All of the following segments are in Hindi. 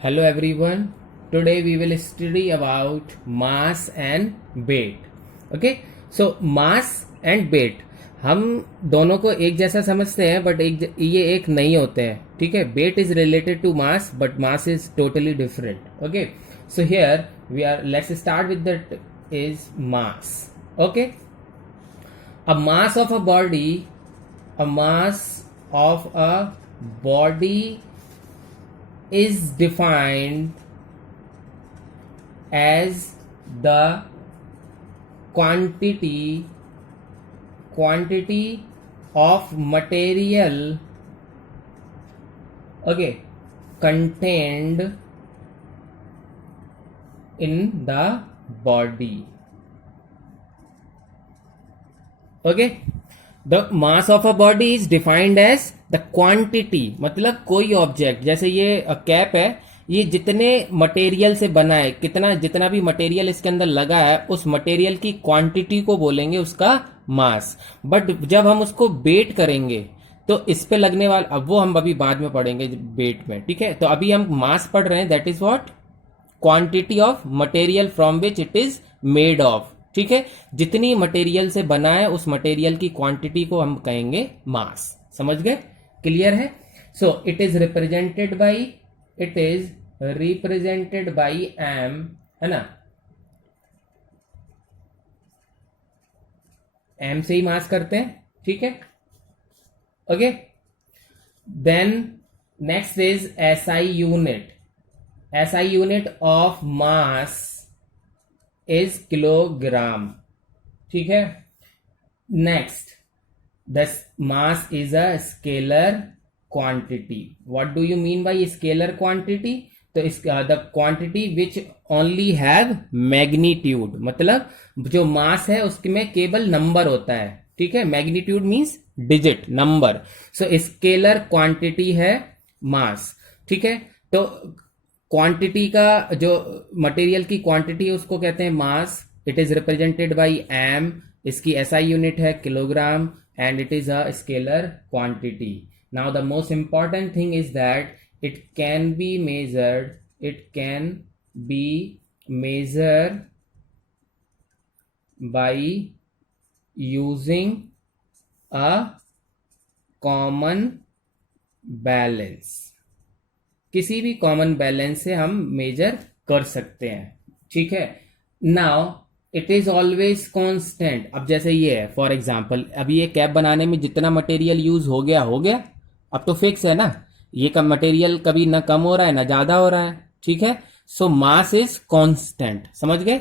Hello everyone. Today we will study about mass and weight. Okay? So mass and weight हम दोनों को एक जैसा समझते हैं बट ये एक नहीं होते हैं. ठीक है. Weight is related to mass but mass is totally different. Okay. So here we are let's start with that is mass. Okay. A mass of a body is defined as the quantity of material contained in the body. The mass of a body is defined as the quantity. मतलब कोई ऑब्जेक्ट, जैसे ये कैप है, ये जितने मटेरियल से बना है, जितना भी मटेरियल इसके अंदर लगा है, उस मटेरियल की क्वांटिटी को बोलेंगे उसका मास. बट जब हम उसको वेट करेंगे तो इस पे लगने वाला, अब वो हम अभी बाद में पढ़ेंगे वेट में. ठीक है. तो अभी हम मास पढ़ रहे हैं. That is what? Quantity of material from which it is made of. ठीक है. जितनी मटेरियल से बना है उस मटेरियल की क्वांटिटी को हम कहेंगे मास. समझ गए? क्लियर है? So it is represented by M, है ना? एम से ही मास करते हैं. ठीक है. Okay. Then next is SI unit. SI unit of mass is kilogram. ठीक है. Next, the mass is a scalar quantity. What do you mean by scalar quantity? तो is the quantity which only have magnitude. मतलब जो मास है उसमें केवल नंबर होता है. ठीक है. Magnitude means digit, number. So scalar quantity है मास. ठीक है. तो क्वांटिटी का जो मटेरियल की क्वांटिटी है उसको कहते हैं mass. It is represented by M. इसकी एसआई यूनिट है kilogram and it is a scalar quantity. Now the most important thing is that it can be measured by using a common balance. किसी भी कॉमन बैलेंस से हम मेजर कर सकते हैं. ठीक है. Now it is always constant. अब जैसे ये है, फॉर एग्जांपल, अभी ये कैप बनाने में जितना मटेरियल यूज हो गया, अब तो फिक्स है ना. ये कम मटेरियल कभी ना कम हो रहा है ना ज्यादा हो रहा है. ठीक है. सो मास इज कांस्टेंट. समझ गए?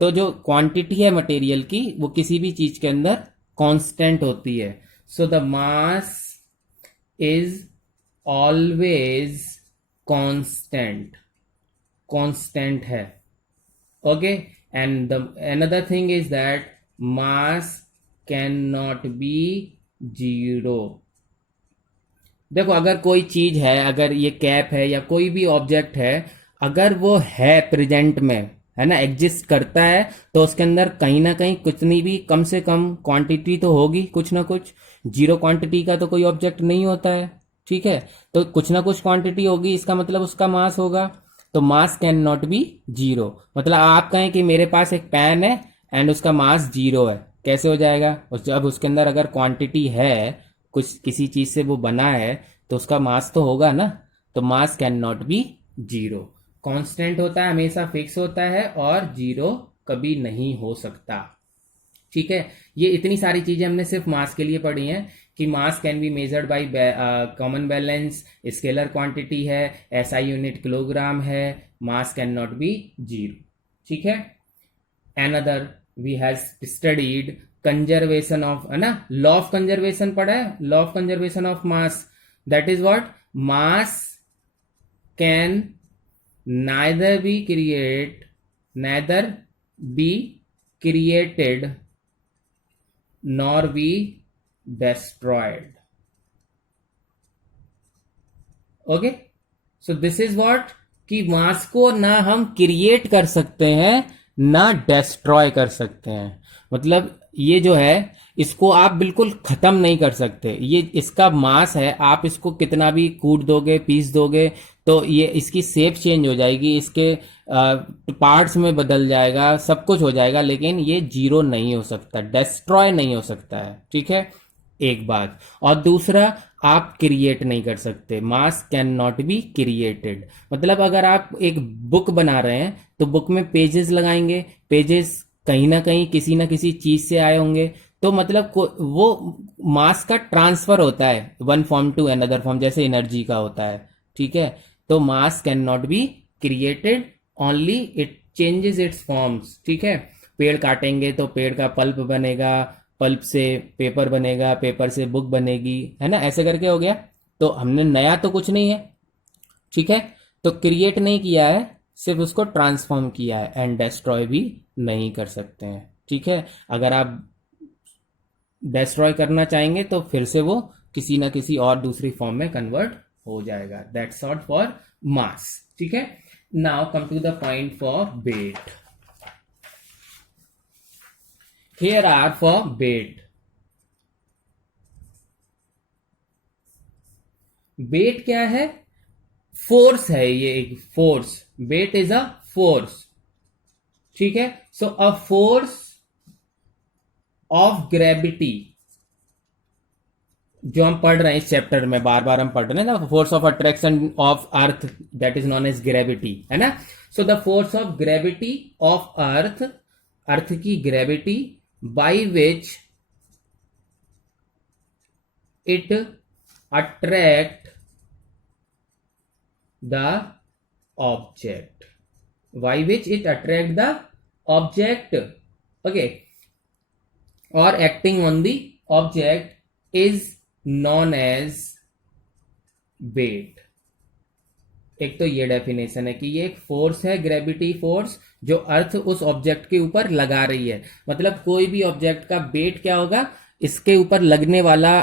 तो जो क्वांटिटी है मटेरियल की वो किसी भी चीज के अंदर कांस्टेंट होती है. So the mass is always constant है. Okay. And another thing is that mass cannot be zero. देखो, अगर कोई चीज है, अगर ये कैप है या कोई भी ऑब्जेक्ट है, अगर वो है प्रेजेंट में, है ना, एग्जिस्ट करता है, तो उसके अंदर कहीं ना कहीं कितनी भी कम से कम क्वांटिटी तो होगी, कुछ ना कुछ. जीरो क्वांटिटी का तो कोई ऑब्जेक्ट नहीं होता है. ठीक है. तो कुछ ना कुछ क्वांटिटी होगी, इसका मतलब उसका मास होगा. तो mass can not be zero. मतलब आप कहें कि मेरे पास एक पेन है एंड उसका मास जीरो है, कैसे हो जाएगा? जब उसके अंदर अगर क्वांटिटी है, कुछ किसी चीज से वो बना है, तो उसका मास तो होगा ना. तो mass can not be zero. Constant होता है, हमेशा फिक्स होता है, और जीरो कभी नहीं हो सकता. ठीक है. ये इतनी सारी चीजें हमने सिर्फ मास के लिए पढ़ी हैं कि mass can be measured by common balance, scalar quantity है, एसआई यूनिट किलोग्राम है, mass can not be zero. ठीक है. Another we have studied conservation of, है ना, लॉ ऑफ कंजर्वेशन पढ़ा है. Law of conservation of mass. That is what? Mass can neither be created nor be destroyed. Okay. So this is what? कि मास को ना हम क्रिएट कर सकते हैं ना डिस्ट्रॉय कर सकते हैं. मतलब ये जो है इसको आप बिल्कुल खत्म नहीं कर सकते. ये इसका मास है, आप इसको कितना भी कूट दोगे, पीस दोगे, तो ये इसकी शेप चेंज हो जाएगी, इसके पार्ट्स में बदल जाएगा, सब कुछ हो जाएगा, लेकिन ये जीरो नहीं हो सकता, डिस्ट्रॉय नहीं हो सकता है, ठीक है, एक बात। और दूसरा, आप क्रिएट नहीं कर सकते, मास कैन नॉट बी क्रिएटेड। मतलब अगर आप एक बुक बना रहे हैं तो बुक में पेजेस लगाएंगे, पेजेस कहीं ना कहीं किसी ना किसी चीज से आए होंगे, तो मतलब वो मास का ट्रांसफर होता है one form to another form, जैसे एनर्जी का होता है, ठीक है। तो mass can not be created, only it changes its forms, ठीक है। पेड़ काटेंगे तो पेड़ का पल्प बनेगा, पल्प से पेपर बनेगा, पेपर से बुक बनेगी, है ना, ऐसे करके हो गया। तो हमने नया तो कुछ नहीं है, ठीक है, तो क्रिएट नहीं किया है, सिर्फ उसको ट्रांसफॉर्म किया है, एंड डिस्ट्रॉय भी नहीं कर सकते हैं, ठीक है। अगर आप डिस्ट्रॉय करना चाहेंगे तो फिर से वो किसी ना किसी और दूसरी फॉर्म में कन्वर्ट हो जाएगा। दैट्स ऑल फॉर मास, ठीक है। Now come to the point for weight. Here are for weight. Weight क्या है? फोर्स है, ये एक force, weight is a force, ठीक है। So a force of gravity, जो हम पढ़ रहे हैं इस चैप्टर में, बार बार हम पढ़ रहे हैं ना, force of attraction of earth, that is known as gravity, है ना। So the force of gravity of earth, earth की gravity, by which it attract the object, by which it attract the object, okay, or acting on the object is known as weight। एक तो ये डेफिनेशन है कि ये एक फोर्स है, ग्रेविटी फोर्स, जो अर्थ उस ऑब्जेक्ट के ऊपर लगा रही है। मतलब कोई भी ऑब्जेक्ट का वेट क्या होगा, इसके ऊपर लगने वाला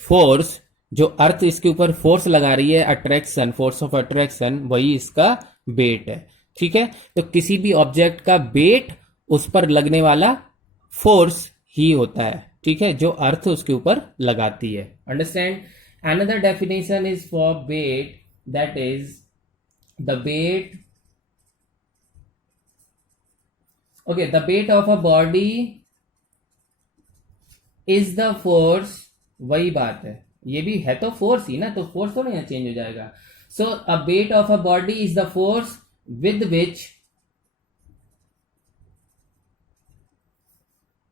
फोर्स, जो अर्थ इसके ऊपर फोर्स लगा रही है, अट्रैक्शन, फोर्स ऑफ अट्रैक्शन, वही इसका वेट है, ठीक है। तो किसी भी ऑब्जेक्ट का वेट उस पर लगने वाला फोर्स ही होता है, ठीक है, जो अर्थ उसके ऊपर लगाती है। Understand? Another definition is for weight, that is the weight, okay, the weight of a body is the force, वही बात है, ये भी है तो फोर्स ही ना, तो फोर्स थोड़ा यहाँ चेंज हो जाएगा। So a weight of a body is the force with which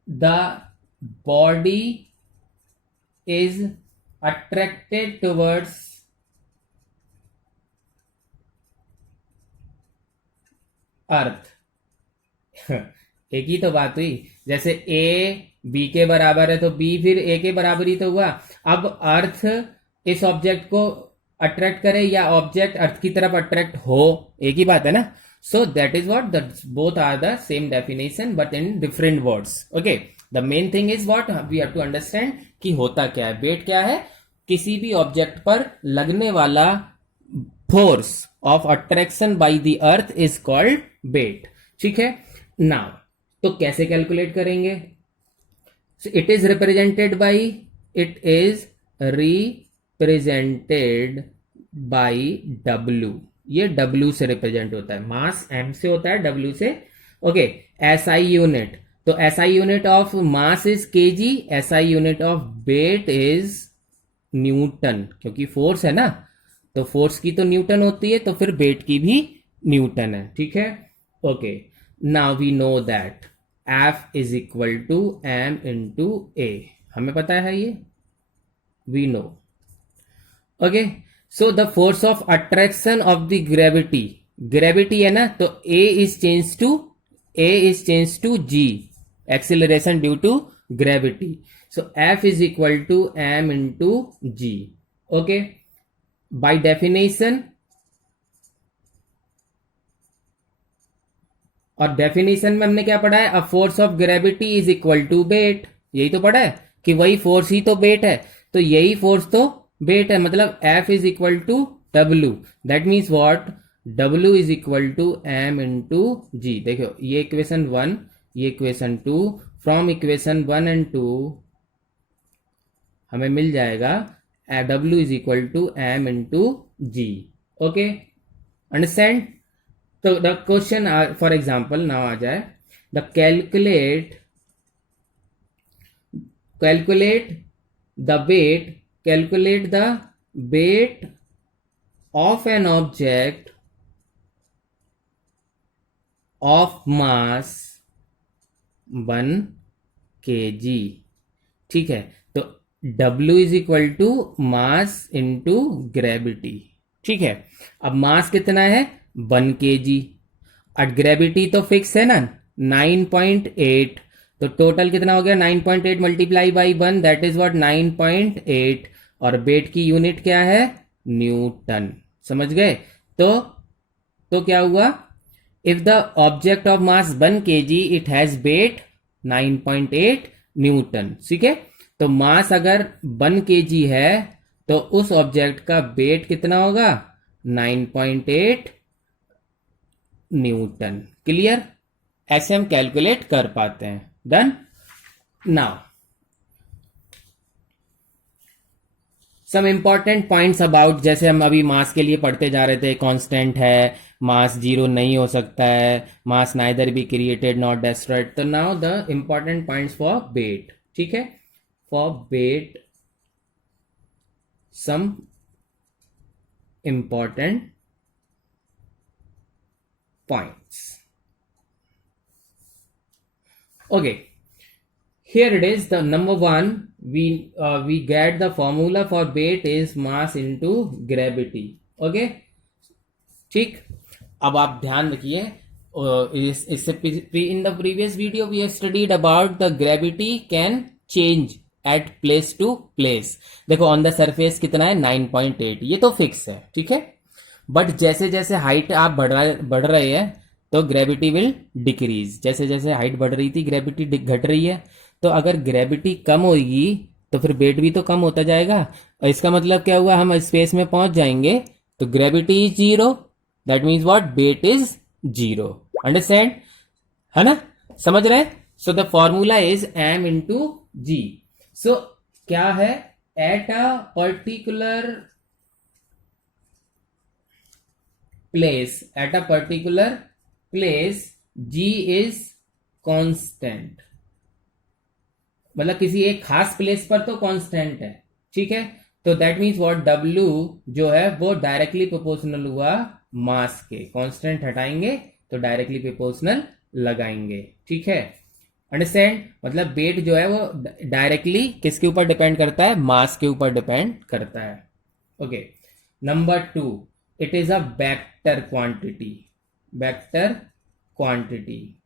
the body is attracted towards earth. एक ही तो बात हुई, जैसे ए बी के बराबर है तो बी फिर ए के बराबर ही तो हुआ। अब अर्थ इस ऑब्जेक्ट को अट्रैक्ट करे या ऑब्जेक्ट अर्थ की तरफ अट्रैक्ट हो, एक ही बात है ना। So that is what, both are the same definition but in different words, okay. The main thing is what we have to understand कि होता क्या है। वेट क्या है? किसी भी ऑब्जेक्ट पर लगने वाला force of attraction by the earth is called weight, ठीक है। नाउ तो कैसे कैलकुलेट करेंगे? It is represented by, it is represented by W, ये डब्ल्यू से रिप्रेजेंट होता है, मास एम से होता है, डब्ल्यू से, ओके। एसआई यूनिट, तो SI unit of mass is kg, SI unit of weight is newton, क्योंकि फोर्स है ना, तो फोर्स की तो न्यूटन होती है, तो फिर वेट की भी न्यूटन है, ठीक है, okay. Now we know that F is equal to M into A, हमें पता है ये, we know, okay. So the force of attraction of the gravity, gravity है ना, तो A is change to G, acceleration due to gravity. So F is equal to M into G, okay. By definition, और डेफिनेशन में हमने क्या पढ़ा है? A force of gravity is equal to wait, यही तो पढ़ा है कि वही फोर्स ही तो वेट है, तो यही फोर्स तो वेट है, मतलब F is equal to W, that means what, W is equal to M into G. देखो ये इक्वेशन 1, ये इक्वेशन 2, फ्रॉम इक्वेशन 1 एंड 2 हमें मिल जाएगा W is equal to M into G, okay. Understand? तो the question for example now आ जाए, the calculate the weight of an object of mass 1 kg. ठीक है, तो W is equal to mass into gravity. ठीक है, अब मास कितना है 1 kg और ग्रेविटी तो फिक्स है ना 9.8, तो टोटल कितना हो गया 9.8 multiply by 1, that is what 9.8, और वेट की यूनिट क्या है न्यूटन. समझ गए? तो क्या हुआ, if the object of mass 1 kg it has weight 9.8 newton. ठीक है, तो मास अगर 1 kg है तो उस ऑब्जेक्ट का वेट कितना होगा 9.8 न्यूटन. क्लियर? ऐसे हम कैलकुलेट कर पाते हैं. Done. Now some important points about, जैसे हम अभी मास के लिए पढ़ते जा रहे थे, कांस्टेंट है, मास जीरो नहीं हो सकता है, mass neither be created not destroyed. तो now the important points for weight. ठीक है, for weight some important points. Okay, here it is. The number one, we get the formula for weight is mass into gravity. Okay, ठीक. अब आप ध्यान रखिए, इससे in the previous video we have studied about the gravity can change at place to place. देखो ऑन द सरफेस कितना है 9.8, ये तो फिक्स है. ठीक है, बट जैसे जैसे हाइट आप बढ़ रहे हैं तो ग्रेविटी विल डिक्रीज. जैसे जैसे हाइट बढ़ रही थी ग्रेविटी घट रही है, तो अगर ग्रेविटी कम होगी तो फिर वेट भी तो कम होता जाएगा. और इसका मतलब क्या हुआ, हम स्पेस में पहुंच जाएंगे तो gravity is zero, that means what weight is zero. Understand? है ना? समझ रहे? So the formula is m into G. So क्या है, at a particular place g is constant. मतलब किसी एक खास प्लेस पर तो कांस्टेंट है. ठीक है, तो दैट मीन्स व्हाट w जो है वो डायरेक्टली प्रोपोर्शनल हुआ मास के. कांस्टेंट हटाएंगे तो डायरेक्टली प्रोपोर्शनल लगाएंगे. ठीक है, अंडरस्टैंड? मतलब वेट जो है वो डायरेक्टली किसके ऊपर डिपेंड करता है, मास के ऊपर डिपेंड करता है. Okay, number 2, it is a vector quantity.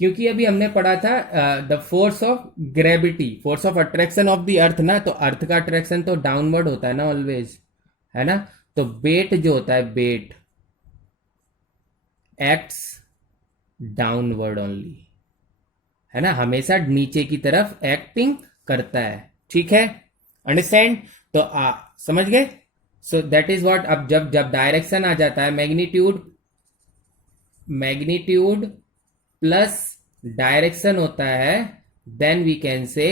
क्योंकि अभी हमने पढ़ा था the force of gravity, force of attraction of the अर्थ ना, तो अर्थ का अट्रैक्शन तो डाउनवर्ड होता है ना ऑलवेज, है ना? तो वेट जो होता है, वेट एक्ट्स डाउनवर्ड ओनली, है ना, हमेशा नीचे की तरफ एक्टिंग करता है. ठीक है, अंडरस्टैंड? तो समझ गए? सो दैट इज व्हाट. अब जब डायरेक्शन आ जाता है, मैग्नीट्यूड प्लस डायरेक्शन होता है, then we can say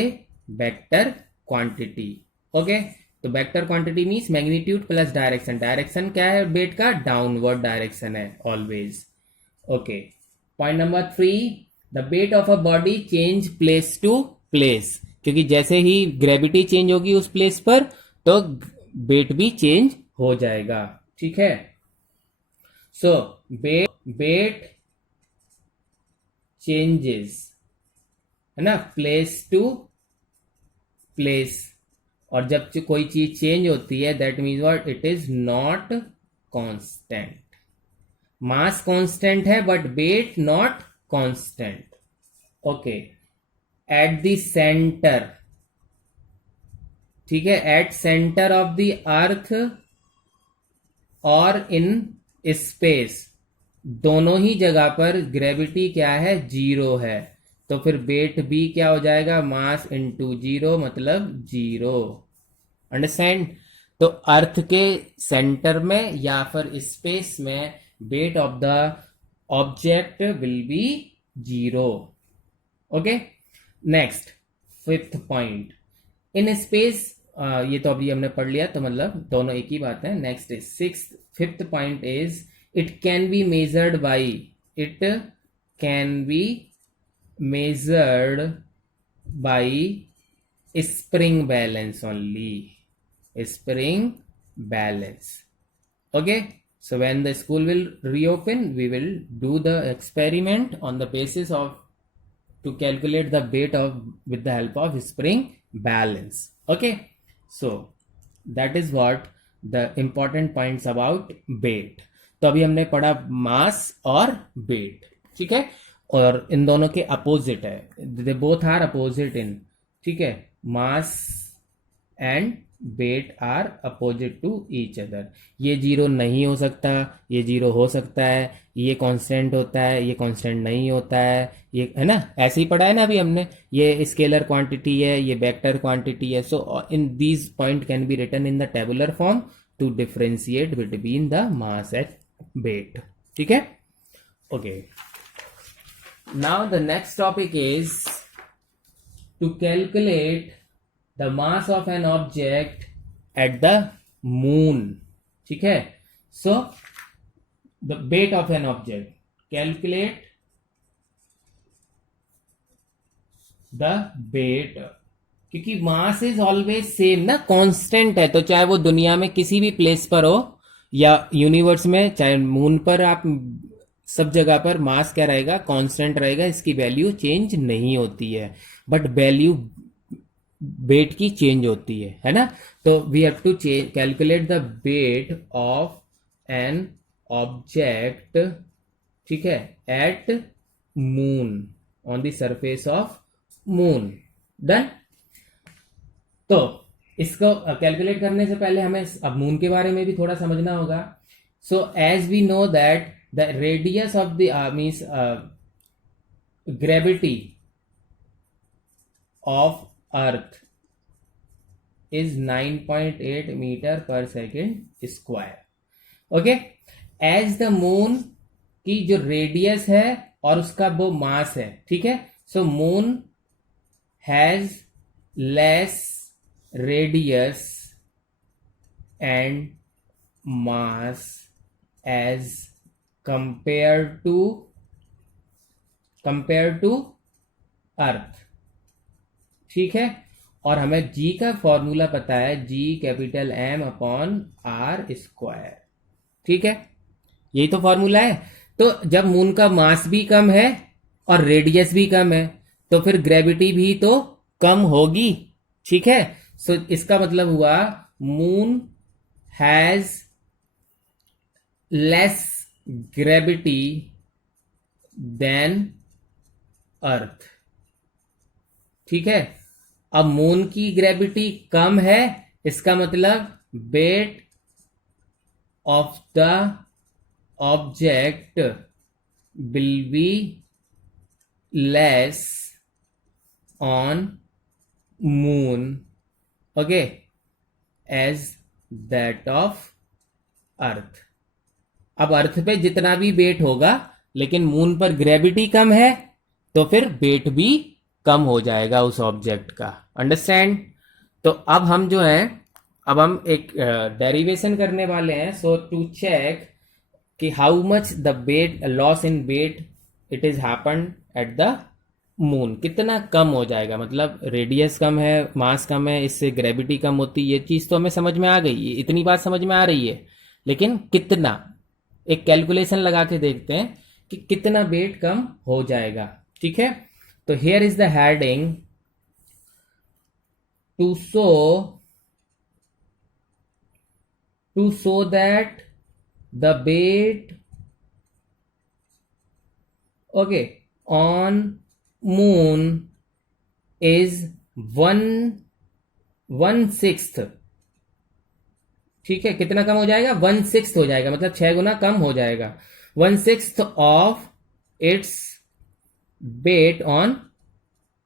vector quantity. Okay, तो vector quantity means magnitude plus direction. Direction क्या है वेट का, डाउनवर्ड डायरेक्शन है always. Okay, point number 3, the weight of a body change place to place. क्योंकि जैसे ही ग्रेविटी चेंज होगी उस प्लेस पर तो वेट भी चेंज हो जाएगा. ठीक है, सो वेट चेंजेस, है ना, प्लेस टू प्लेस. और जब कोई चीज चेंज होती है that means what, it is not constant. Mass constant है but weight not constant. Okay, at the center, ठीक है, at center of the earth और इन स्पेस, दोनों ही जगह पर ग्रेविटी क्या है, जीरो है. तो फिर वेट भी क्या हो जाएगा, मास इंटू जीरो मतलब जीरो. अंडरस्टैंड? तो अर्थ के सेंटर में या फिर स्पेस में wait of the object will B zero. Okay, next 5th point, in space, ये तो अभी हमने पढ़ लिया तो मतलब दोनों एक ही बात है. Next is 5th point is It can be measured by, it can be measured by spring balance only. Spring balance. Okay, so when the school will reopen, we will do the experiment on the basis of to calculate the weight of with the help of spring balance. Okay, so that is what the important points about weight. तो अभी हमने पढ़ा मास और वेट, ठीक है, और इन दोनों के अपोजिट है, they both are opposite in, ठीक है, mass and weight are opposite to each other. ये जीरो नहीं हो सकता, ये जीरो हो सकता है, ये कांस्टेंट होता है, ये कांस्टेंट नहीं होता है, ये है ना, ऐसे ही पढ़ा है ना अभी हमने. ये स्केलर क्वांटिटी है, ये वेक्टर क्वांटिटी है. So in these point can be written in the tabular form to differentiate between the mass and weight. ठीक है, okay. Now the next topic is to calculate the mass of an object at the moon. ठीक है, so the weight of an object, calculate the weight, क्योंकि मास इज ऑलवेज सेम ना, कांस्टेंट है. तो चाहे वो दुनिया में किसी भी प्लेस पर हो या यूनिवर्स में, चाहे मून पर, आप सब जगह पर मास क्या रहेगा, कांस्टेंट रहेगा, इसकी वैल्यू चेंज नहीं होती है. बट वैल्यू वेट की चेंज होती है ना. तो we have to calculate the weight of an object, ठीक है, at moon, on the surface of moon. Done. तो इसको कैलकुलेट करने से पहले हमें अब मून के बारे में भी थोड़ा समझना होगा. So as we know that the radius of the means gravity of earth is 9.8 meter per second square. Okay, as the moon की जो रेडियस है और उसका वो मास है, ठीक है. So moon has less radius and mass as compare to earth, ठीक है. और हमें जी का फॉर्मूला पता है, G capital M upon R square, ठीक है, यही तो फॉर्मूला है. तो जब मून का मास भी कम है और रेडियस भी कम है, तो फिर ग्रेविटी भी तो कम होगी, ठीक है. सो इसका मतलब हुआ moon has less gravity than earth, ठीक है. अब मून की ग्रेविटी कम है, इसका मतलब weight of the object will be less on moon, okay, as that of earth. अब अर्थ पे जितना भी वेट होगा, लेकिन मून पर ग्रेविटी कम है, तो फिर वेट भी कम हो जाएगा उस ऑब्जेक्ट का. अंडरस्टैंड. तो अब हम जो है, अब हम एक डेरिवेशन करने वाले हैं. सो टू चेक कि how much the weight loss in weight it is happen at the moon, कितना कम हो जाएगा. मतलब रेडियस कम है, मास कम है, इससे ग्रेविटी कम होती है. ये चीज तो हमें समझ में आ गई, इतनी बात समझ में आ रही है, लेकिन कितना, एक कैलकुलेशन लगा के देखते हैं कि कितना वेट कम हो जाएगा. ठीक है, तो here is the heading to show that the weight, okay, on moon is 1/6. ठीक है, कितना कम हो जाएगा, 1/6 हो जाएगा, मतलब 6 गुना कम हो जाएगा. 1/6 ऑफ इट्स वेट ऑन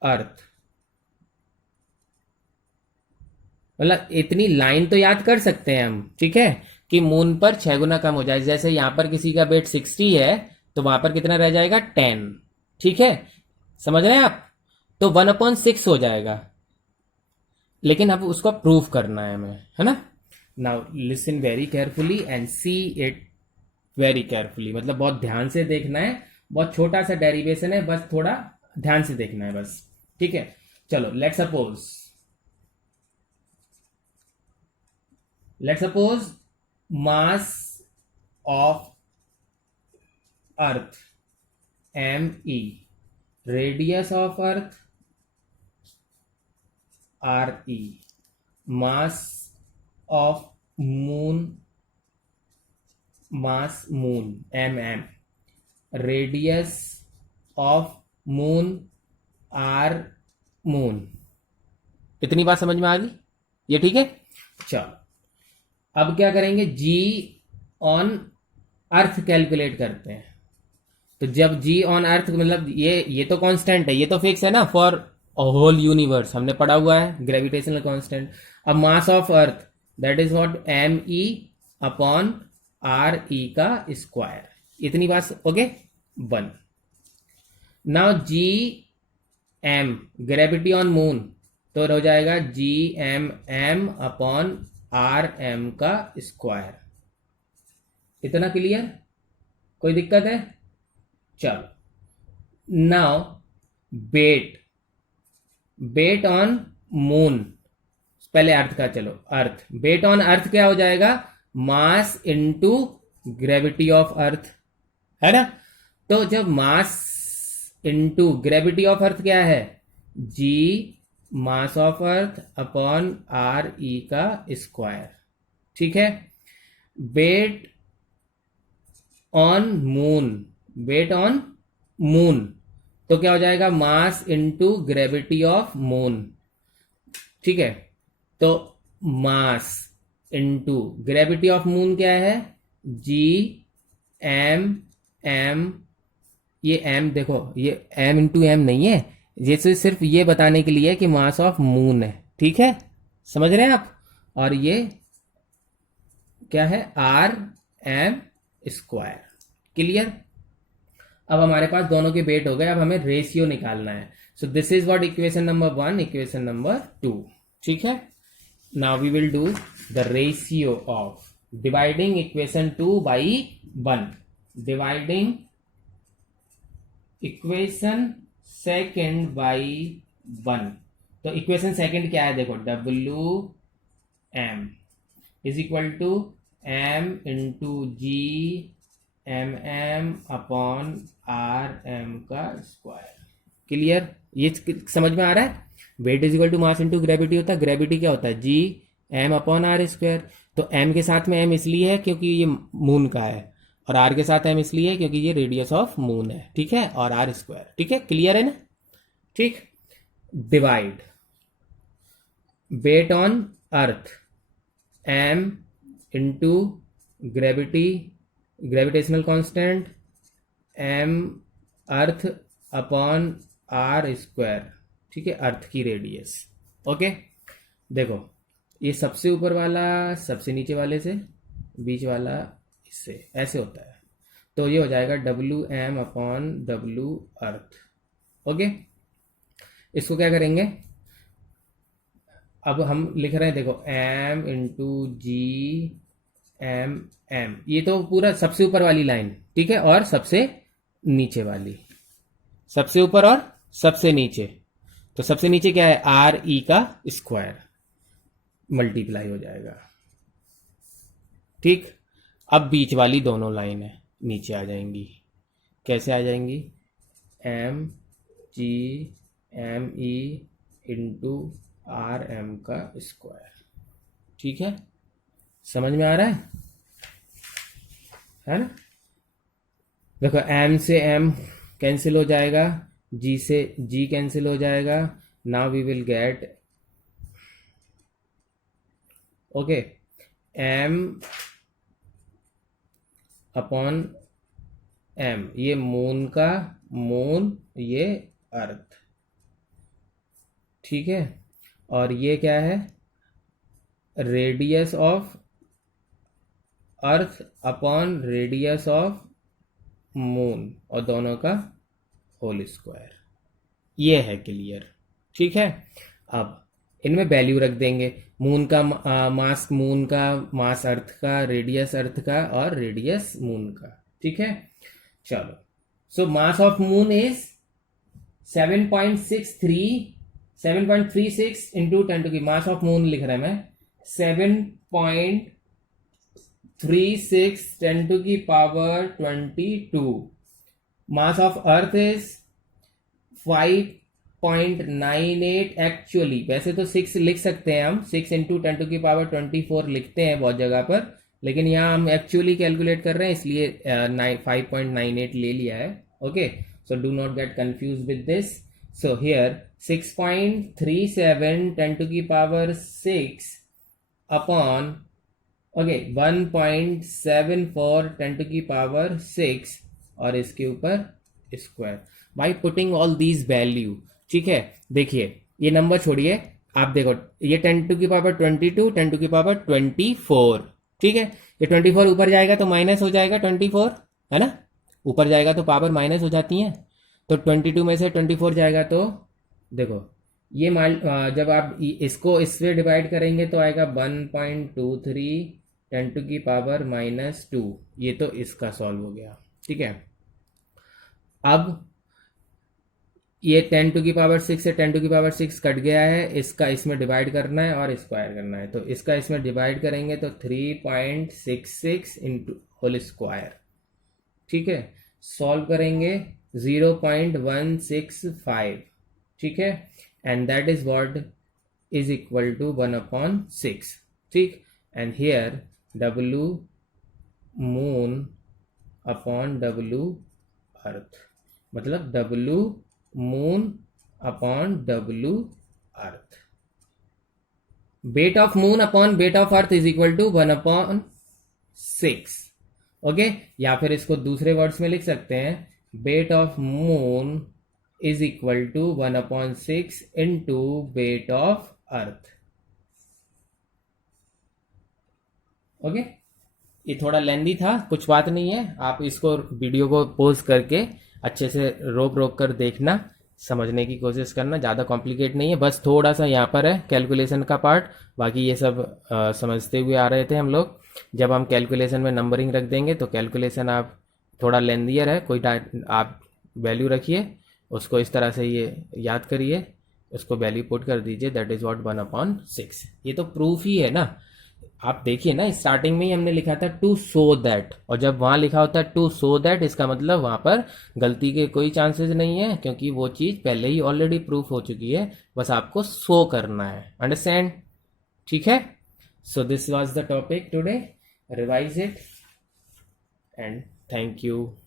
अर्थ. मतलब इतनी लाइन तो याद कर सकते हैं हम, ठीक है, कि मून पर 6 गुना कम हो जाए. जैसे यहां पर किसी का वेट 60 है, तो वहां पर कितना रह जाएगा, 10. ठीक है, समझ रहे हैं आप. तो 1/6 हो जाएगा, लेकिन अब उसको प्रूव करना है हमें, है ना. Now listen very carefully and see it very carefully, मतलब बहुत ध्यान से देखना है, बहुत छोटा सा डेरिवेशन है, बस थोड़ा ध्यान से देखना है बस, ठीक है। चलो let suppose mass of earth ME, radius of earth RE, mass of moon MM, radius of moon R moon. इतनी बात समझ में आ गई, ये ठीक है। चलो अब क्या करेंगे, G ऑन अर्थ कैलकुलेट करते हैं। तो जब G ऑन अर्थ मतलब ये तो कांस्टेंट है, ये तो फिक्स है ना फॉर होल यूनिवर्स, हमने पढ़ा हुआ है ग्रेविटेशनल कांस्टेंट। अब mass of earth that is what ME upon RE का स्क्वायर, इतनी बात okay. 1 now GM gravity on moon, तो हो जाएगा GMM अपॉन RM का स्क्वायर। इतना क्लियर, कोई दिक्कत है? चलो नाउ बेट ऑन मून, पहले अर्थ का, चलो अर्थ, बेट ऑन अर्थ क्या हो जाएगा, मास इनटू ग्रेविटी ऑफ अर्थ, है ना। तो जब मास इनटू ग्रेविटी ऑफ अर्थ क्या है, G mass of earth upon RE का स्क्वायर, ठीक है। बेट ऑन मून, तो क्या हो जाएगा, mass into gravity of moon, ठीक है। तो mass into gravity of moon क्या है, GMM, ये M देखो, ये M इंटू M नहीं है, ये सिर्फ ये बताने के लिए कि मास ऑफ मून है, ठीक है, समझ रहे हैं आप। और ये क्या है, RM स्क्वायर, क्लियर। अब हमारे पास दोनों के वेट हो गए, अब हमें रेशियो निकालना है। So this is what equation number 1, equation number 2, ठीक है। Now we will do the ratio of dividing equation 2 by 1, dividing equation second by 1। तो इक्वेशन सेकेंड क्या है, देखो WM is equal to M into GMM upon RM का स्क्वायर, क्लियर। ये समझ में आ रहा है, weight is equal to mass into gravity होता है, ग्रेविटी क्या होता है, GM अपॉन R स्क्वायर। तो M के साथ में M इसलिए है क्योंकि ये मून का है, और R के साथ M इसलिए है क्योंकि ये रेडियस ऑफ मून है, ठीक है, और R स्क्वायर, ठीक है, क्लियर है ना, ठीक। Divide weight on earth M into gravitational constant M earth upon R square, ठीक है, अर्थ की रेडियस, ओके। देखो ये सबसे ऊपर वाला सबसे नीचे वाले से, बीच वाला इससे, ऐसे होता है। तो ये हो जाएगा WM अपॉन W अर्थ, ओके। इसको क्या करेंगे, अब हम लिख रहे हैं, देखो M इंटू GMM, ये तो पूरा सबसे ऊपर वाली लाइन, ठीक है, और सबसे नीचे वाली, सबसे ऊपर और सबसे नीचे। तो सबसे नीचे क्या है, RE का स्क्वायर मल्टीप्लाई हो जाएगा, ठीक। अब बीच वाली दोनों लाइन है नीचे आ जाएंगी, कैसे आ जाएंगी, MGME इंटू RM का स्क्वायर, ठीक है, समझ में आ रहा है ना। देखो M से M कैंसिल हो जाएगा, G से G कैंसिल हो जाएगा। Now we will get okay M upon M, ये मून का मून, ये अर्थ, ठीक है, और ये क्या है, radius of earth upon radius of moon, और दोनों का होल स्क्वायर, ये है क्लियर, ठीक है। अब इनमें वैल्यू रख देंगे। मून का मास मून का, मास अर्थ का, रेडियस अर्थ का और रेडियस मून का। ठीक है, चलो। So mass of moon is 7.36 into 10 to की, मास ऑफ मून लिख रहा है मैं 7.36 10 टू की power 22। Mass of earth is 5.98। Actually वैसे तो 6 लिख सकते हैं हम, 6 इंटू 10 टू की पावर 24 लिखते हैं बहुत जगह पर, लेकिन यहाँ हम एक्चुअली कैलकुलेट कर रहे हैं इसलिए 5.98 ले लिया है। Okay, so do not get confused with this. So here 6.37 10 to the power 6 upon 1.74 10 to the power 6 और इसके ऊपर square by putting all these value। ठीक है, देखिए ये नंबर छोड़िए, आप देखो ये 10 to the power 22, 10 to the power 24। ठीक है, ये 24 ऊपर जाएगा तो माइनस हो जाएगा 24, है ना, ऊपर जाएगा तो पावर माइनस हो जाती है। तो 22 में से 24 जाएगा तो देखो ये जब आप इसको इससे डिवाइड करेंगे तो आएगा 1.23 10 टू की पावर -2। ये तो इसका सॉल्व हो गया। ठीक है, अब ये 10 टू की पावर 6 से 10 टू की पावर 6 कट गया है, इसका इसमें डिवाइड करना है और स्क्वायर करना है। तो इसका इसमें डिवाइड करेंगे तो 3.66 इंटू होल स्क्वायर। ठीक है, सॉल्व करेंगे 0.165। ठीक है, and that is what is equal to 1/6। ठीक, and here W moon upon W earth, मतलब W moon upon W earth. Weight of moon upon weight of earth is equal to 1/6। Okay, या फिर इसको दूसरे वर्ड्स में लिख सकते हैं, weight of moon is equal to 1/6 into weight of earth. Okay, ये थोड़ा लेंदी था, कुछ बात नहीं है, आप इसको वीडियो को पॉज करके अच्छे से रोक रोक कर देखना, समझने की कोशिश करना, ज़्यादा कॉम्प्लिकेट नहीं है, बस थोड़ा सा यहाँ पर है कैलकुलेशन का पार्ट, बाकी ये सब समझते हुए आ रहे थे हम लोग। जब हम कैलकुलेशन में नंबरिंग रख देंगे तो कैलकुलेशन आप थोड़ा लेंदियर है, कोई आप वैल्यू रखिए, उसको इस तरह से ये याद करिए, उसको वैल्यू पुट कर दीजिए, दैट इज़ व्हाट 1/6। ये तो प्रूफ ही है ना, आप देखिए ना, स्टार्टिंग में ही हमने लिखा था टू सो दैट, और जब वहाँ लिखा होता है टू सो दैट, इसका मतलब वहाँ पर गलती के कोई चांसेस नहीं है, क्योंकि वो चीज़ पहले ही ऑलरेडी प्रूफ हो चुकी है, बस आपको शो करना है। अंडरस्टैंड? ठीक है, so this was the topic today, revise it and thank you.